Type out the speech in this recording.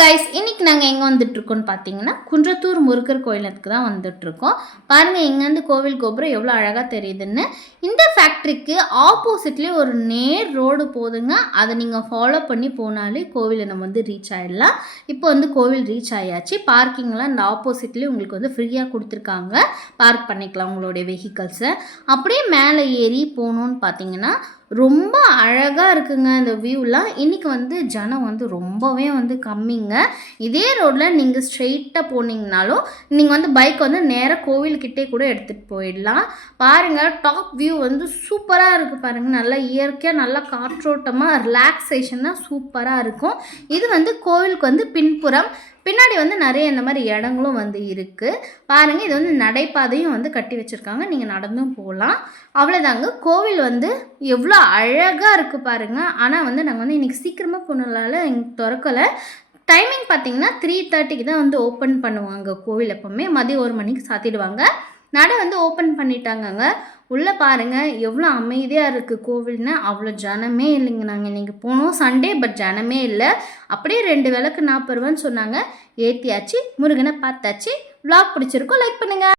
Guys, இன்னைக்கு நாங்கள் எங்கே வந்துட்டுருக்கோம்னு பார்த்தீங்கன்னா குன்றத்தூர் முருகர் கோயிலுக்கு தான் வந்துட்டுருக்கோம். பாருங்கள், இங்கேருந்து கோவில் கோபுரம் எவ்வளோ அழகாக தெரியுதுன்னு. இந்த ஃபேக்ட்ரிக்கு ஆப்போசிட்லேயே ஒரு நேர் ரோடு போதுங்க. அதை நீங்கள் ஃபாலோ பண்ணி போனாலே கோவிலை நம்ம வந்து ரீச் ஆகிடலாம். இப்போ வந்து கோவில் ரீச் ஆகியாச்சு. பார்க்கிங்லாம் இந்த ஆப்போசிட்லேயே உங்களுக்கு வந்து ஃப்ரீயாக கொடுத்துருக்காங்க. பார்க் பண்ணிக்கலாம் உங்களுடைய வெஹிக்கல்ஸை. அப்படியே மேலே ஏறி போகணுன்னு பார்த்தீங்கன்னா ரொம்ப அழகாக இருக்குங்க இந்த வியூலாம். இன்றைக்கி வந்து ஜனம் வந்து ரொம்பவே வந்து கம்மிங்க. இதே ரோட்டில் நீங்கள் ஸ்ட்ரெயிட்டாக போனீங்கனாலும் நீங்கள் வந்து பைக் வந்து நேராக கோவில்கிட்டே கூட எடுத்துகிட்டு போயிடலாம். பாருங்கள், டாப் வியூ வந்து சூப்பராக இருக்குது. பாருங்கள், நல்லா இயற்கையாக நல்லா காற்றோட்டமாக ரிலாக்ஸேஷனாக சூப்பராக இருக்கும். இது வந்து கோவிலுக்கு வந்து பின்புறம். பின்னாடி வந்து நிறைய இந்த மாதிரி இடங்களும் வந்து இருக்குது. பாருங்கள், இது வந்து நடைபாதையும் வந்து கட்டி வச்சுருக்காங்க. நீங்கள் நடந்தும் போகலாம். அவ்வளோதாங்க. கோவில் வந்து எவ்வளோ அழகாக இருக்குது பாருங்கள். ஆனால் வந்து நாங்கள் வந்து இன்றைக்கி சீக்கிரமாக போனதால் எங்களுக்கு திறக்கலை. டைமிங் பார்த்திங்கன்னா 3:30க்கு தான் வந்து ஓப்பன் பண்ணுவாங்க கோவில். எப்போவுமே மதியம் 1 மணிக்கு சாத்திடுவாங்க. நடை வந்து ஓப்பன் பண்ணிட்டாங்கங்க. உள்ளே பாருங்கள் எவ்வளோ அமைதியாக இருக்குது கோவில்னு. அவ்வளோ ஜனமே இல்லைங்க. நாங்கள் இன்றைக்கி போனோம் சண்டே, பட் ஜனமே இல்லை. அப்படியே 2 விளக்கு 40 ரூபான்னு சொன்னாங்க. ஏற்றியாச்சு, முருகனை பார்த்தாச்சு. vlog பிடிச்சிருக்கோம், லைக் பண்ணுங்கள்.